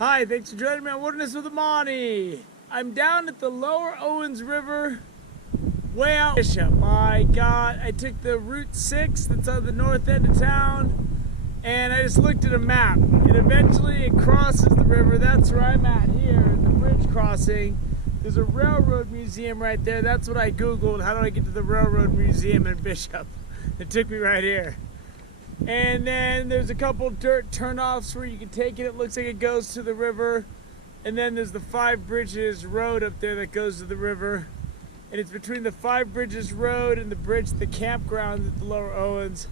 Hi, thanks for joining me on Wilderness with Amani. I'm down at the Lower Owens River, way out Bishop. My God, I took the Route 6 that's on the north end of town, and I just looked at a map. And eventually it crosses the river. That's where I'm at here, the bridge crossing. There's a railroad museum right there. That's what I Googled. How do I get to the railroad museum in Bishop? It took me right here. And then there's a couple dirt turnoffs where you can take it. It looks like it goes to the river. And then there's the Five Bridges Road up there that goes to the river. And it's between the Five Bridges Road and the bridge, the campground at the Lower Owens.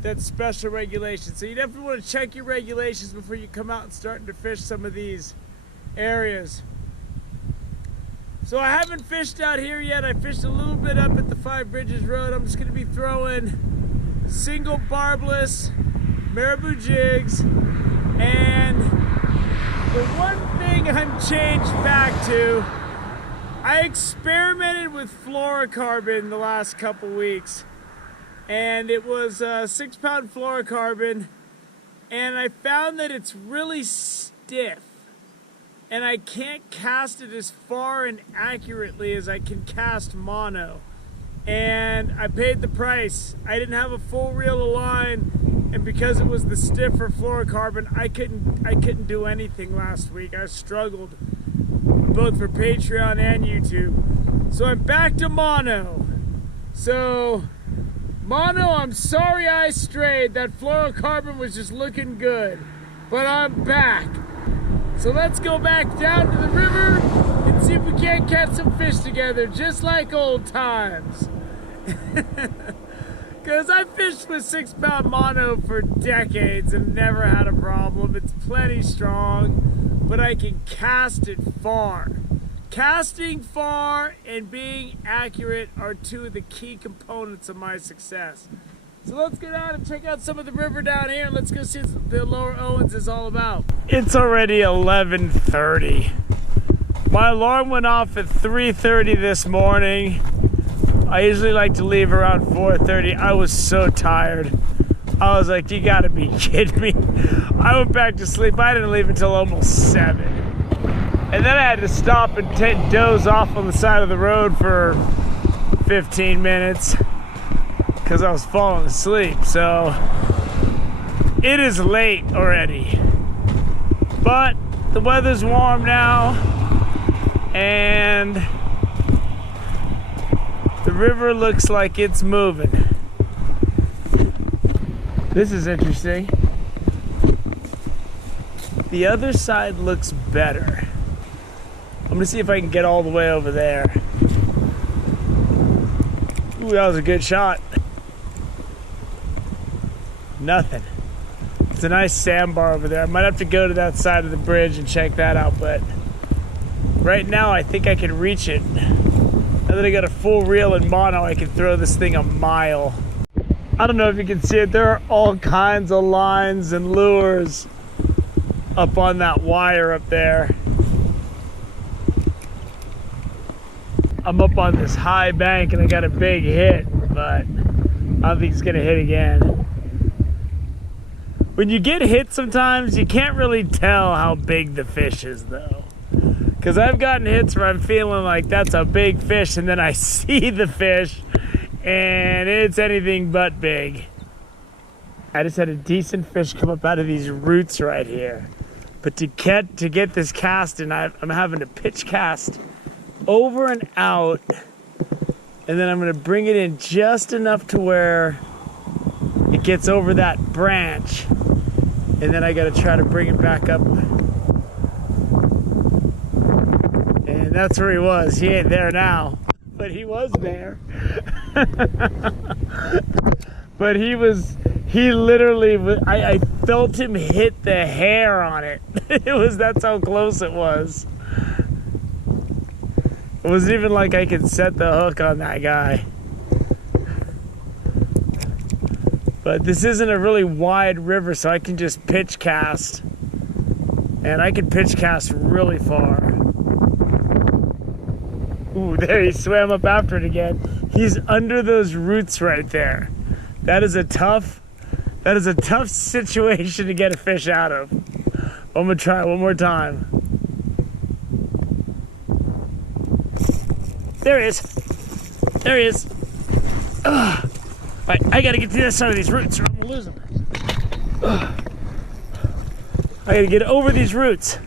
That's special regulations. So you definitely want to check your regulations before you come out and start to fish some of these areas. So I haven't fished out here yet. I fished a little bit up at the Five Bridges Road. I'm just going to be throwing single barbless marabou jigs, and the one thing I'm changed back to, I experimented with fluorocarbon the last couple weeks, and it was 6-pound fluorocarbon, and I found that it's really stiff, and I can't cast it as far and accurately as I can cast mono. And I paid the price. I didn't have a full reel of line, and because it was the stiffer fluorocarbon, I couldn't do anything last week. I struggled both for Patreon and YouTube. So I'm back to mono. So mono, I'm sorry I strayed. That fluorocarbon was just looking good, but I'm back. So let's go back down to the river and see if we can't catch some fish together, just like old times. Because I fished with 6-pound mono for decades and never had a problem. It's plenty strong, but I can cast it far. Casting far and being accurate are two of the key components of my success. So let's get out and check out some of the river down here, and let's go see what the Lower Owens is all about. It's already 11:30. My alarm went off at 3:30 this morning. I usually like to leave around 4:30. I was so tired. I was like, you gotta be kidding me. I went back to sleep. I didn't leave until almost 7. And then I had to stop and doze off on the side of the road for 15 minutes because I was falling asleep. So it is late already. But the weather's warm now, and the river looks like it's moving. This is interesting. The other side looks better. I'm gonna see if I can get all the way over there. Ooh, that was a good shot. Nothing. It's a nice sandbar over there. I might have to go to that side of the bridge and check that out, but right now I think I can reach it. Now that I got a full reel in mono, I can throw this thing a mile. I don't know if you can see it. There are all kinds of lines and lures up on that wire up there. I'm up on this high bank and I got a big hit, but I don't think it's gonna hit again. When you get hit sometimes, you can't really tell how big the fish is though. Because I've gotten hits where I'm feeling like that's a big fish, and then I see the fish and it's anything but big. I just had a decent fish come up out of these roots right here. But to get this cast in, I'm having to pitch cast over and out, and then I'm gonna bring it in just enough to where it gets over that branch, and then I gotta try to bring it back up. And that's where he was. He ain't there now, but he was there. But he literally, I felt him hit the hair on it. That's how close it was. It wasn't even like I could set the hook on that guy. But this isn't a really wide river, so I can just pitch cast. And I can pitch cast really far. Ooh, there he swam up after it again. He's under those roots right there. That is a tough situation to get a fish out of. I'm gonna try it one more time. There he is. There he is. Ugh. All right, I gotta get to the other side of these roots or I'm gonna lose them. Ugh. I gotta get over these roots.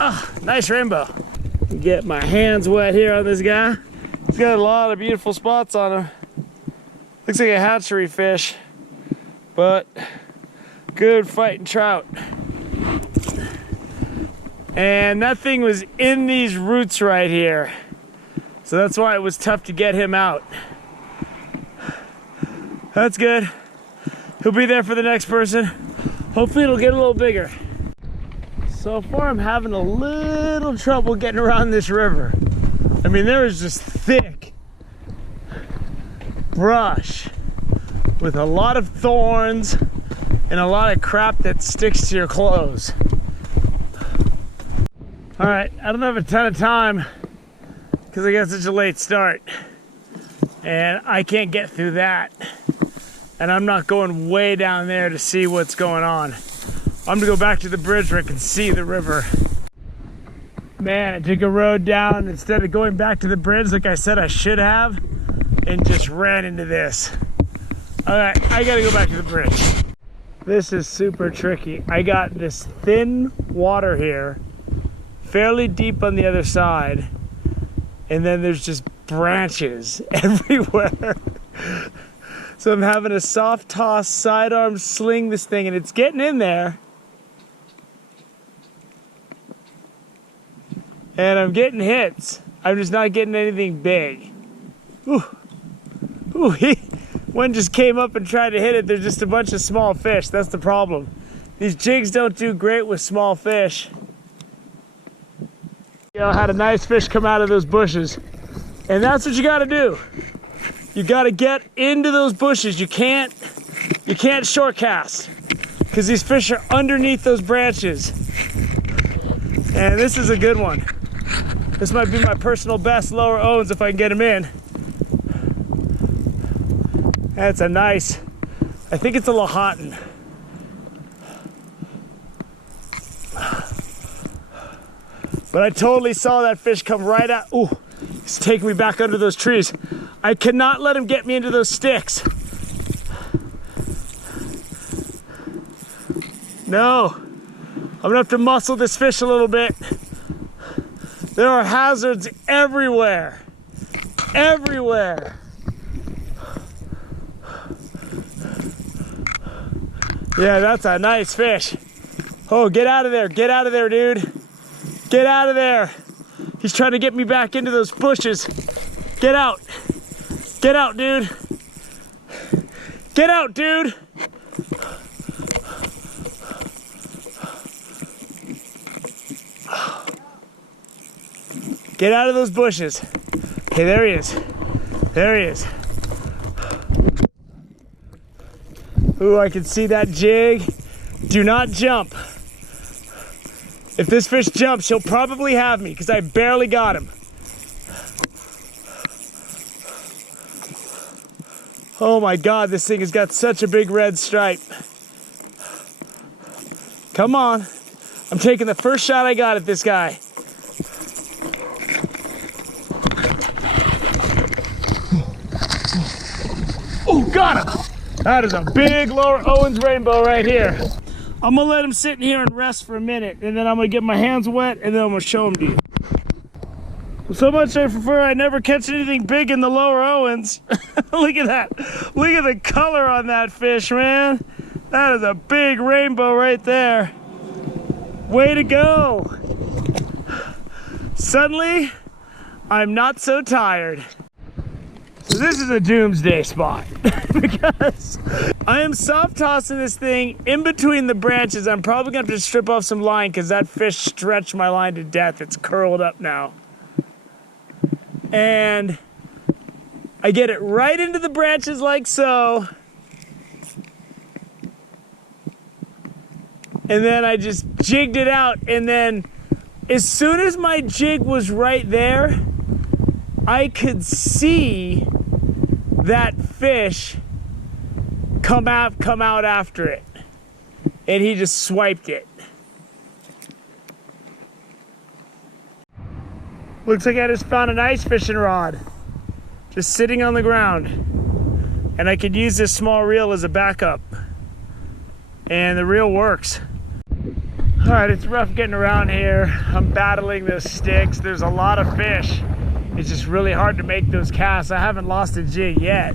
Ah, nice rainbow. Get my hands wet here on this guy. He's got a lot of beautiful spots on him. Looks like a hatchery fish, but good fighting trout. And that thing was in these roots right here. So that's why it was tough to get him out. That's good. He'll be there for the next person. Hopefully it'll get a little bigger. So far I'm having a little trouble getting around this river. I mean, there is just thick brush with a lot of thorns and a lot of crap that sticks to your clothes. All right, I don't have a ton of time because I got such a late start and I can't get through that. And I'm not going way down there to see what's going on. I'm gonna go back to the bridge where I can see the river. Man, I took a road down instead of going back to the bridge like I said I should have and just ran into this. All right, I gotta go back to the bridge. This is super tricky. I got this thin water here, fairly deep on the other side, and then there's just branches everywhere. So I'm having a soft toss, sidearm sling this thing, and it's getting in there. And I'm getting hits. I'm just not getting anything big. Ooh. Ooh, one just came up and tried to hit it. There's just a bunch of small fish. That's the problem. These jigs don't do great with small fish. You know, I had a nice fish come out of those bushes. And that's what you gotta do. You gotta get into those bushes. You can't short cast because these fish are underneath those branches. And this is a good one. This might be my personal best Lower Owens if I can get him in. That's a nice, I think it's a Lahontan. But I totally saw that fish come right out. Ooh, he's taking me back under those trees. I cannot let him get me into those sticks. No, I'm gonna have to muscle this fish a little bit. There are hazards everywhere. Everywhere. Yeah, that's a nice fish. Oh, get out of there. Get out of there, dude. Get out of there. He's trying to get me back into those bushes. Get out. Get out, dude. Get out, dude. Get out of those bushes. Okay, there he is. There he is. Ooh, I can see that jig. Do not jump. If this fish jumps, he'll probably have me because I barely got him. Oh my God, this thing has got such a big red stripe. Come on. I'm taking the first shot I got at this guy. Oh, got him. That is a big Lower Owens rainbow right here. I'm gonna let him sit in here and rest for a minute, and then I'm gonna get my hands wet, and then I'm gonna show him to you. So much I prefer I never catch anything big in the Lower Owens. Look at that. Look at the color on that fish, man. That is a big rainbow right there. Way to go. Suddenly, I'm not so tired. So this is a doomsday spot because I am soft tossing this thing in between the branches. I'm probably gonna have to strip off some line because that fish stretched my line to death. It's curled up now. And I get it right into the branches like so. And then I just jigged it out. And then as soon as my jig was right there, I could see that fish come out after it. And he just swiped it. Looks like I just found an ice fishing rod. Just sitting on the ground. And I could use this small reel as a backup. And the reel works. All right, it's rough getting around here. I'm battling those sticks. There's a lot of fish. It's just really hard to make those casts. I haven't lost a jig yet,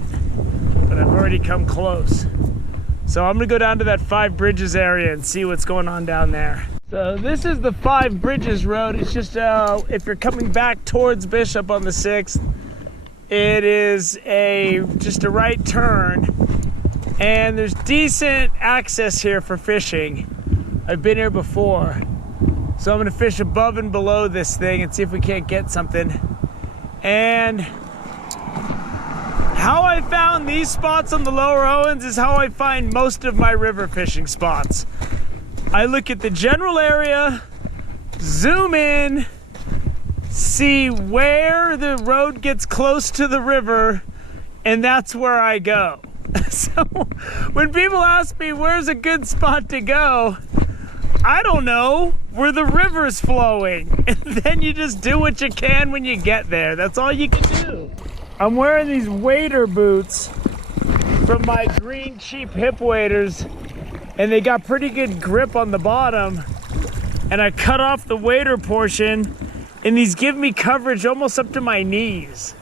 but I've already come close. So I'm gonna go down to that Five Bridges area and see what's going on down there. So this is the Five Bridges Road. It's just, if you're coming back towards Bishop on the 6th, it is just a right turn, and there's decent access here for fishing. I've been here before. So I'm gonna fish above and below this thing and see if we can't get something. And how I found these spots on the Lower Owens is how I find most of my river fishing spots. I look at the general area, zoom in, see where the road gets close to the river, and that's where I go. So when people ask me where's a good spot to go, I don't know, where the river's flowing. And then you just do what you can when you get there. That's all you can do. I'm wearing these wader boots from my green cheap hip waders, and they got pretty good grip on the bottom. And I cut off the wader portion, and these give me coverage almost up to my knees.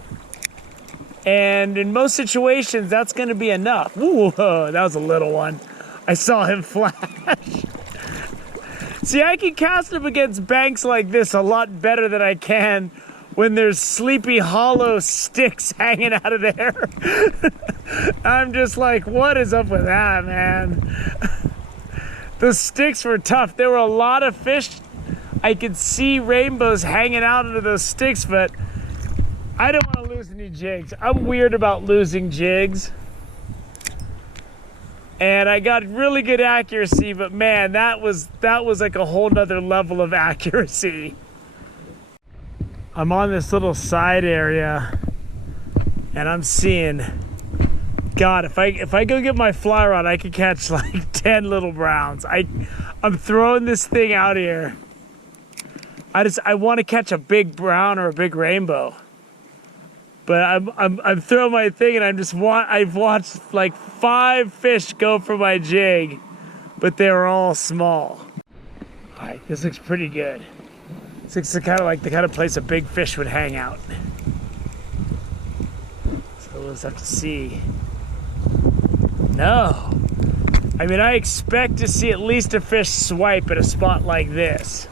And in most situations, that's gonna be enough. Ooh, that was a little one. I saw him flash. See, I can cast up against banks like this a lot better than I can when there's Sleepy Hollow sticks hanging out of there. I'm just like, what is up with that, man? Those sticks were tough. There were a lot of fish. I could see rainbows hanging out of those sticks, but I don't want to lose any jigs. I'm weird about losing jigs. And I got really good accuracy, but man, that was like a whole nother level of accuracy. I'm on this little side area, and I'm seeing, God, if I go get my fly rod, I could catch like 10 little browns. I'm throwing this thing out here. I want to catch a big brown or a big rainbow. But I'm throwing my thing, and I've watched like 5 fish go for my jig, but they were all small. All right, this looks pretty good. This looks kind of like the kind of place a big fish would hang out. So we'll just have to see. No. I mean, I expect to see at least a fish swipe at a spot like this.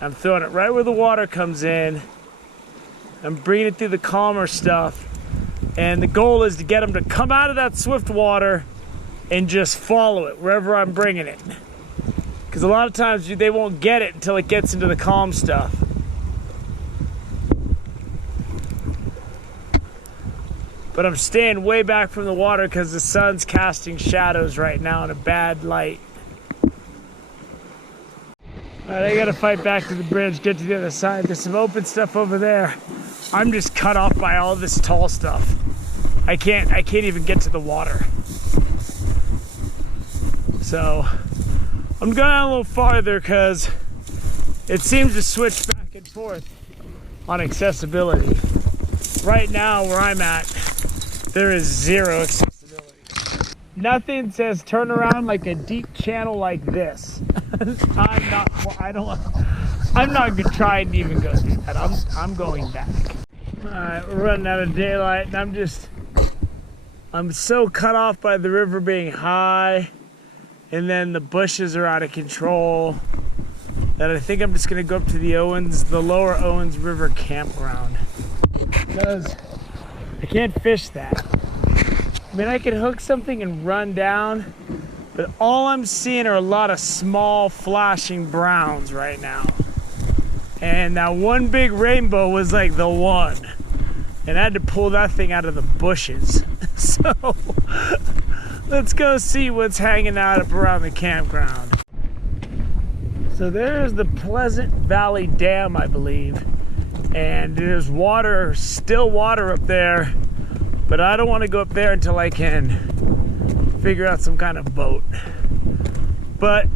I'm throwing it right where the water comes in. I'm bringing it through the calmer stuff, and the goal is to get them to come out of that swift water and just follow it wherever I'm bringing it. Because a lot of times they won't get it until it gets into the calm stuff. But I'm staying way back from the water because the sun's casting shadows right now in a bad light. All right, I gotta fight back to the bridge, get to the other side. There's some open stuff over there. I'm just cut off by all this tall stuff. I can't even get to the water. So I'm going a little farther because it seems to switch back and forth on accessibility. Right now where I'm at, there is zero accessibility. Nothing says turn around like a deep channel like this. I'm not trying to even go through that. I'm going back. All right, we're running out of daylight, and I'm so cut off by the river being high, and then the bushes are out of control, that I think I'm just gonna go up to the Lower Owens River campground, because I can't fish that. I mean, I could hook something and run down, but all I'm seeing are a lot of small flashing browns right now. And that one big rainbow was like the one. And I had to pull that thing out of the bushes. So let's go see what's hanging out up around the campground. So there's the Pleasant Valley Dam, I believe. And there's water, still water up there. But I don't want to go up there until I can figure out some kind of boat. But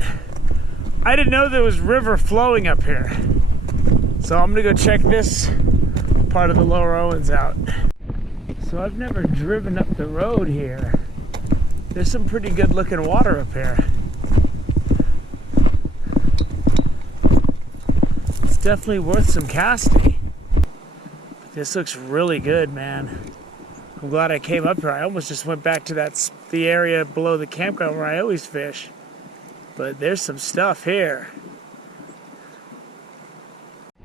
I didn't know there was river flowing up here. So I'm gonna go check this part of the Lower Owens out. So I've never driven up the road here. There's some pretty good looking water up here. It's definitely worth some casting. This looks really good, man. I'm glad I came up here. I almost just went back to the area below the campground where I always fish. But there's some stuff here.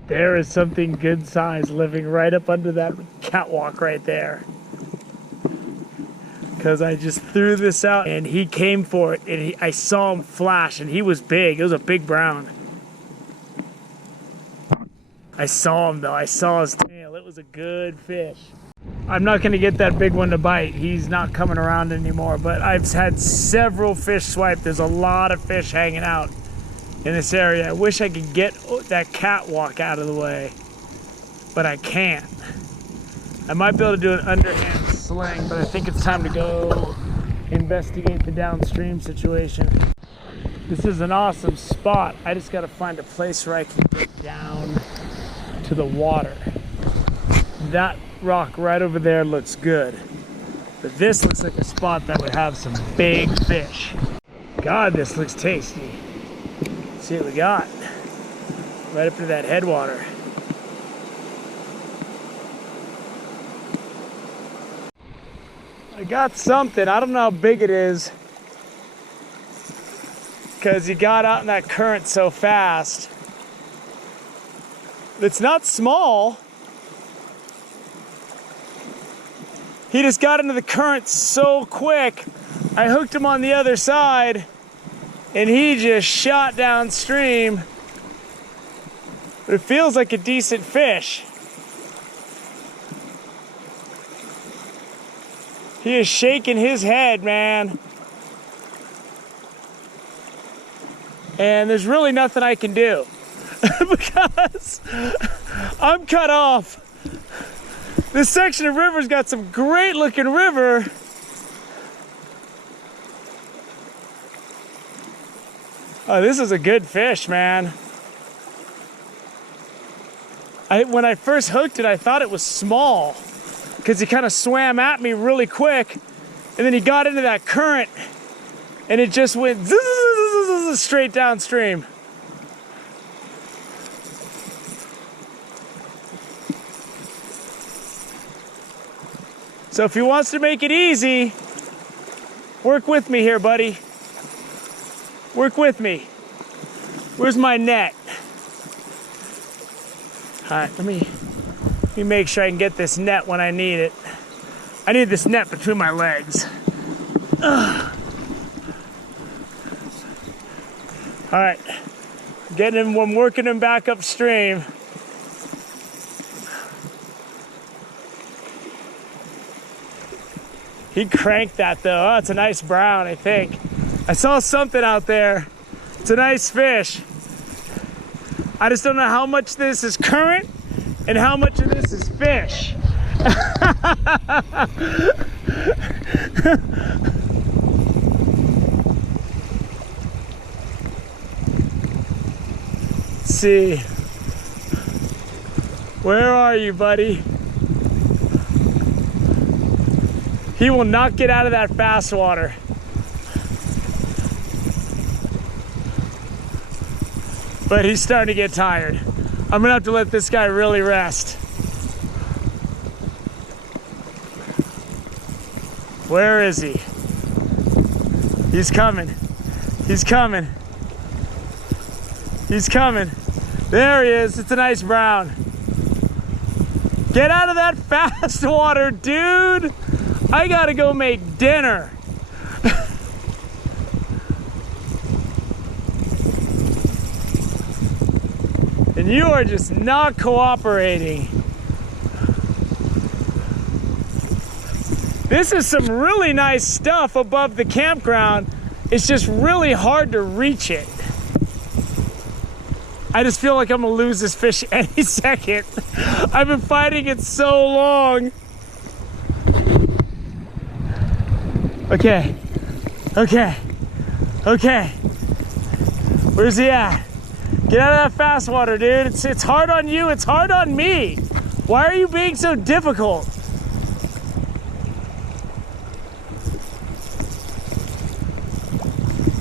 There is something good size living right up under that catwalk right there. Because I just threw this out and he came for it and I saw him flash and he was big. It was a big brown. I saw him though. I saw his tail. It was a good fish. I'm not going to get that big one to bite. He's not coming around anymore, but I've had several fish swipe. There's a lot of fish hanging out in this area. I wish I could get that catwalk out of the way, but I can't. I might be able to do an underhand sling, but I think it's time to go investigate the downstream situation. This is an awesome spot. I just got to find a place where I can get down to the water. That rock right over there looks good, but this looks like a spot that would have some big fish. God, this looks tasty. Let's see what we got right up to that headwater. I got something. I don't know how big it is because he got out in that current so fast. It's not small. He just got into the current so quick. I hooked him on the other side and he just shot downstream. But it feels like a decent fish. He is shaking his head, man. And there's really nothing I can do because I'm cut off. This section of river's got some great looking river. Oh, this is a good fish, man. When I first hooked it, I thought it was small because he kind of swam at me really quick and then he got into that current and it just went straight downstream. So if he wants to make it easy, work with me here, buddy. Work with me. Where's my net? All right, let me make sure I can get this net when I need it. I need this net between my legs. Ugh. All right, getting him, I'm working him back upstream. He cranked that though. Oh, it's a nice brown, I think. I saw something out there. It's a nice fish. I just don't know how much this is current and how much of this is fish. Let's see. Where are you, buddy? He will not get out of that fast water. But he's starting to get tired. I'm gonna have to let this guy really rest. Where is he? He's coming. He's coming. He's coming. There he is. It's a nice brown. Get out of that fast water, dude. I gotta go make dinner. And you are just not cooperating. This is some really nice stuff above the campground. It's just really hard to reach it. I just feel like I'm gonna lose this fish any second. I've been fighting it so long. Okay, Okay, okay. Where's he at? Get out of that fast water, dude. It's hard on you, it's hard on me. Why are you being so difficult?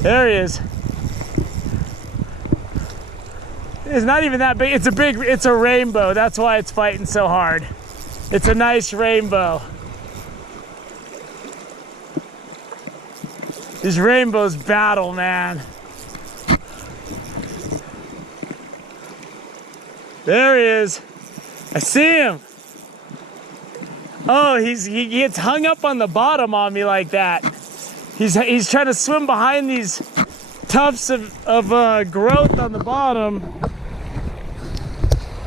There he is. It's not even that big. It's a rainbow. That's why it's fighting so hard. It's a nice rainbow. These rainbows battle, man. There he is. I see him. Oh, he gets hung up on the bottom on me like that. He's trying to swim behind these tufts of growth on the bottom.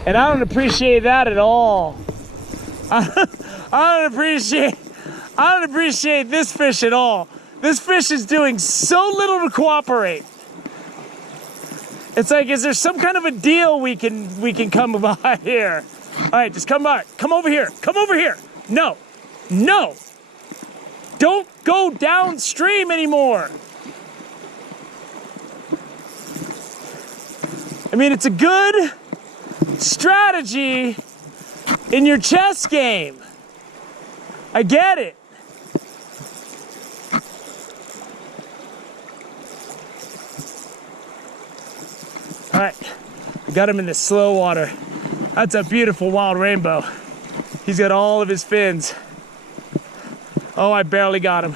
And I don't appreciate that at all. I don't appreciate this fish at all. This fish is doing so little to cooperate. It's like, is there some kind of a deal we can come by here? All right, just come by. Come over here. Come over here. No. No. Don't go downstream anymore. I mean, it's a good strategy in your chess game. I get it. All right, I got him in the slow water. That's a beautiful wild rainbow. He's got all of his fins. Oh, I barely got him.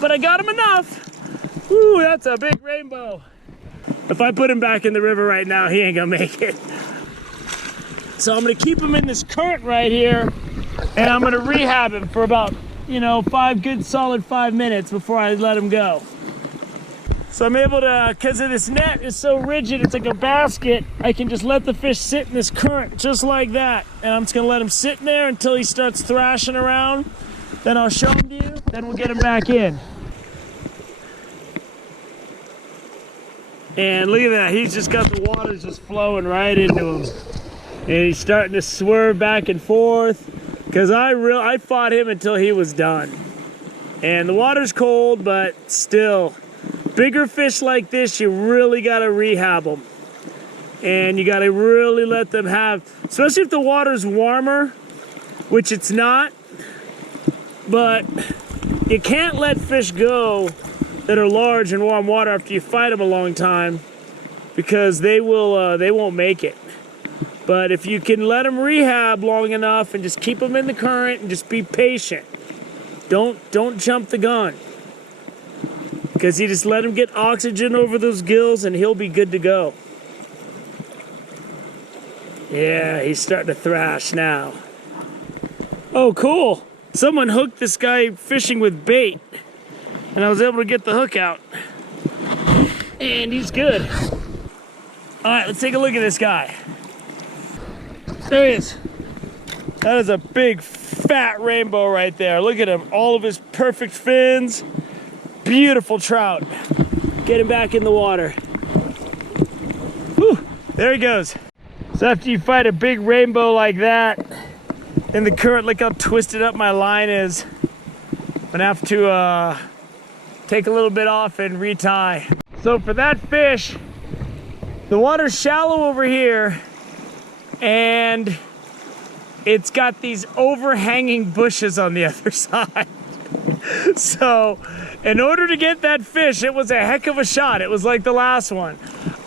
But I got him enough. Woo, that's a big rainbow. If I put him back in the river right now, he ain't gonna make it. So I'm gonna keep him in this current right here, and I'm gonna rehab him for about, 5 good solid 5 minutes before I let him go. So I'm able to, because of this net is so rigid, it's like a basket, I can just let the fish sit in this current just like that. And I'm just gonna let him sit in there until he starts thrashing around. Then I'll show him to you, then we'll get him back in. And look at that, he's just got the water just flowing right into him. And he's starting to swerve back and forth, because I fought him until he was done. And the water's cold, but still, bigger fish like this, you really gotta rehab them. And you gotta really let them have, especially if the water's warmer, which it's not, but you can't let fish go that are large in warm water after you fight them a long time, because they won't make it. But if you can let them rehab long enough and just keep them in the current and just be patient, don't jump the gun. Because you just let him get oxygen over those gills and he'll be good to go. Yeah, he's starting to thrash now. Oh, cool. Someone hooked this guy fishing with bait, and I was able to get the hook out. And he's good. All right, let's take a look at this guy. There he is. That is a big, fat rainbow right there. Look at him, all of his perfect fins. Beautiful trout. Get him back in the water. Whew, there he goes. So after you fight a big rainbow like that in the current, look how twisted up my line is. I'm gonna have to take a little bit off and retie. So for that fish, the water's shallow over here, and it's got these overhanging bushes on the other side. So in order to get that fish, it was a heck of a shot. It was like the last one.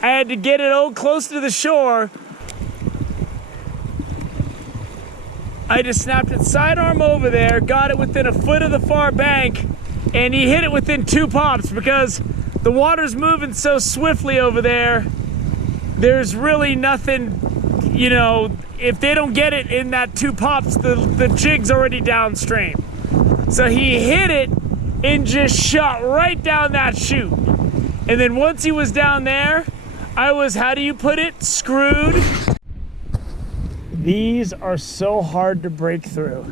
I had to get it close to the shore. I just snapped its sidearm over there, got it within a foot of the far bank, and he hit it within 2 pops because the water's moving so swiftly over there. There's really nothing, if they don't get it in that 2 pops, the jig's already downstream. So he hit it and just shot right down that chute. And then once he was down there, I was, how do you put it, screwed. These are so hard to break through,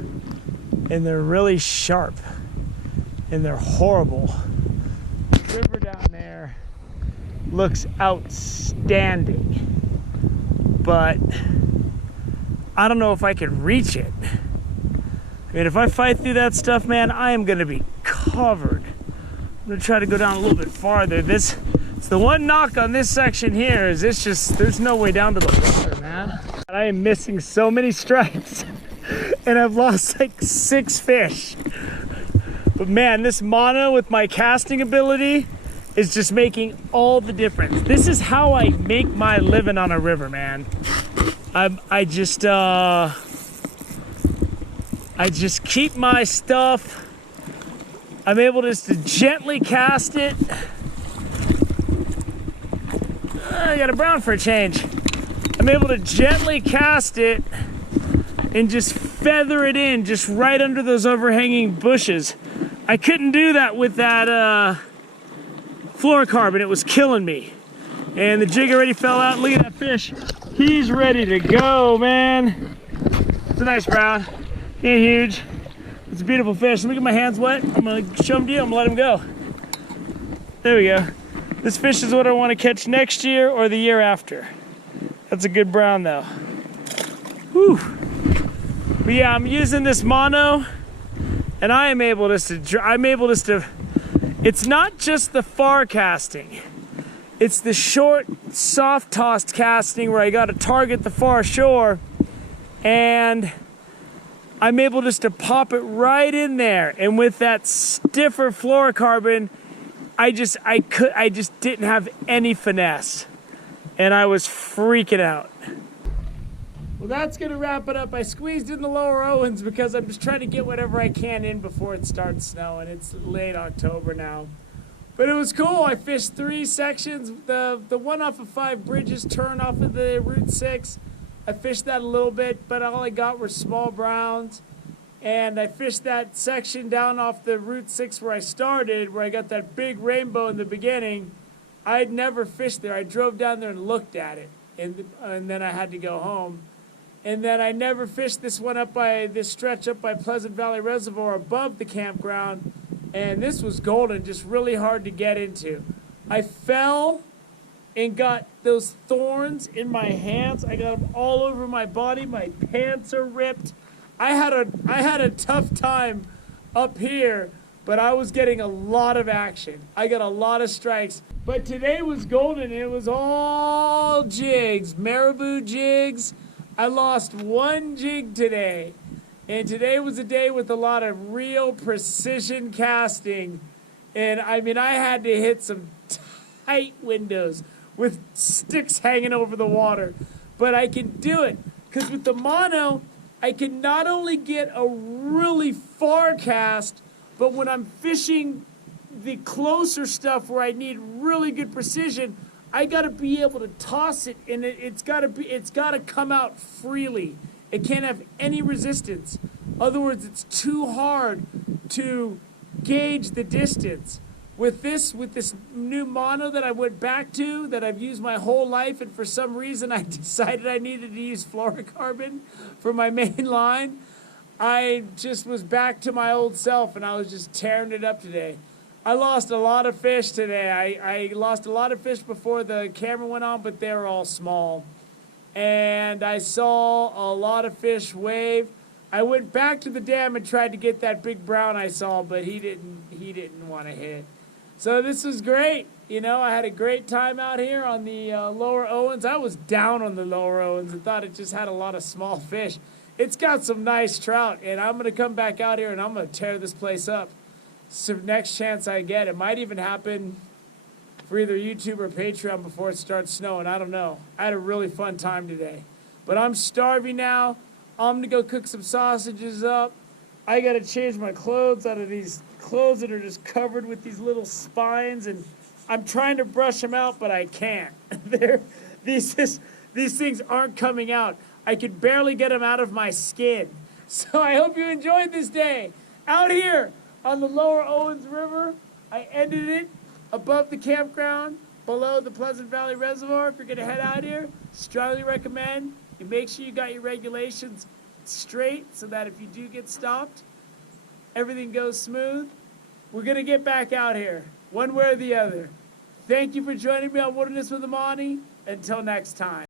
and they're really sharp, and they're horrible. The river down there looks outstanding, but I don't know if I can reach it. I mean, if I fight through that stuff, man, I am gonna be covered. I'm gonna try to go down a little bit farther. It's the one knock on this section here is it's just, there's no way down to the water, man. I am missing so many strikes and I've lost like 6 fish. But man, this mono with my casting ability is just making all the difference. This is how I make my living on a river, man. I just keep my stuff. I'm able just to gently cast it. I got a brown for a change. I'm able to gently cast it and just feather it in just right under those overhanging bushes. I couldn't do that with that fluorocarbon. It was killing me. And the jig already fell out. Look at that fish. He's ready to go, man. It's a nice brown. He ain't huge. It's a beautiful fish. Let me get my hands wet. I'm gonna show him to you. I'm gonna let him go. There we go. This fish is what I want to catch next year or the year after. That's a good brown though. Whew. But yeah, I'm using this mono and I am able just to, it's not just the far casting. It's the short, soft tossed casting where I got to target the far shore and I'm able just to pop it right in there. And with that stiffer fluorocarbon, I just didn't have any finesse. And I was freaking out. Well, that's gonna wrap it up. I squeezed in the Lower Owens because I'm just trying to get whatever I can in before it starts snowing. It's late October now. But it was cool. I fished 3 sections. The one off of 5 bridges turn off of the Route 6. I fished that a little bit, but all I got were small browns. And I fished that section down off the Route 6 where I started, where I got that big rainbow in the beginning. I'd never fished there. I drove down there and looked at it, and then I had to go home. And then I never fished this one up by this stretch up by Pleasant Valley Reservoir above the campground. And this was golden, just really hard to get into. I fell and got those thorns in my hands. I got them all over my body. My pants are ripped. I had a tough time up here, but I was getting a lot of action. I got a lot of strikes. But today was golden. It was all jigs, marabou jigs. I lost 1 jig today. And today was a day with a lot of real precision casting. And I mean, I had to hit some tight windows with sticks hanging over the water. But I can do it. Because with the mono, I can not only get a really far cast, but when I'm fishing the closer stuff where I need really good precision, I gotta be able to toss it, and it's gotta come out freely. It can't have any resistance. In other words, it's too hard to gauge the distance. With this new mono that I went back to, that I've used my whole life, and for some reason I decided I needed to use fluorocarbon for my main line, I just was back to my old self, and I was just tearing it up today. I lost a lot of fish today. I lost a lot of fish before the camera went on, but they were all small. And I saw a lot of fish wave. I went back to the dam and tried to get that big brown I saw, but he didn't want to hit. So this was great. You know, I had a great time out here on the Lower Owens. I was down on the Lower Owens and thought it just had a lot of small fish. It's got some nice trout, and I'm going to come back out here and I'm going to tear this place up. So next chance I get, it might even happen for either YouTube or Patreon before it starts snowing. I don't know. I had a really fun time today. But I'm starving now. I'm going to go cook some sausages up. I got to change my clothes out of these clothes that are just covered with these little spines, and I'm trying to brush them out, but I can't. These things aren't coming out. I could barely get them out of my skin. So I hope you enjoyed this day out here on the Lower Owens River. I ended it above the campground, below the Pleasant Valley Reservoir. If you're going to head out here, strongly recommend you make sure you got your regulations straight so that if you do get stopped, everything goes smooth. We're going to get back out here, one way or the other. Thank you for joining me on Wilderness with Amani. Until next time.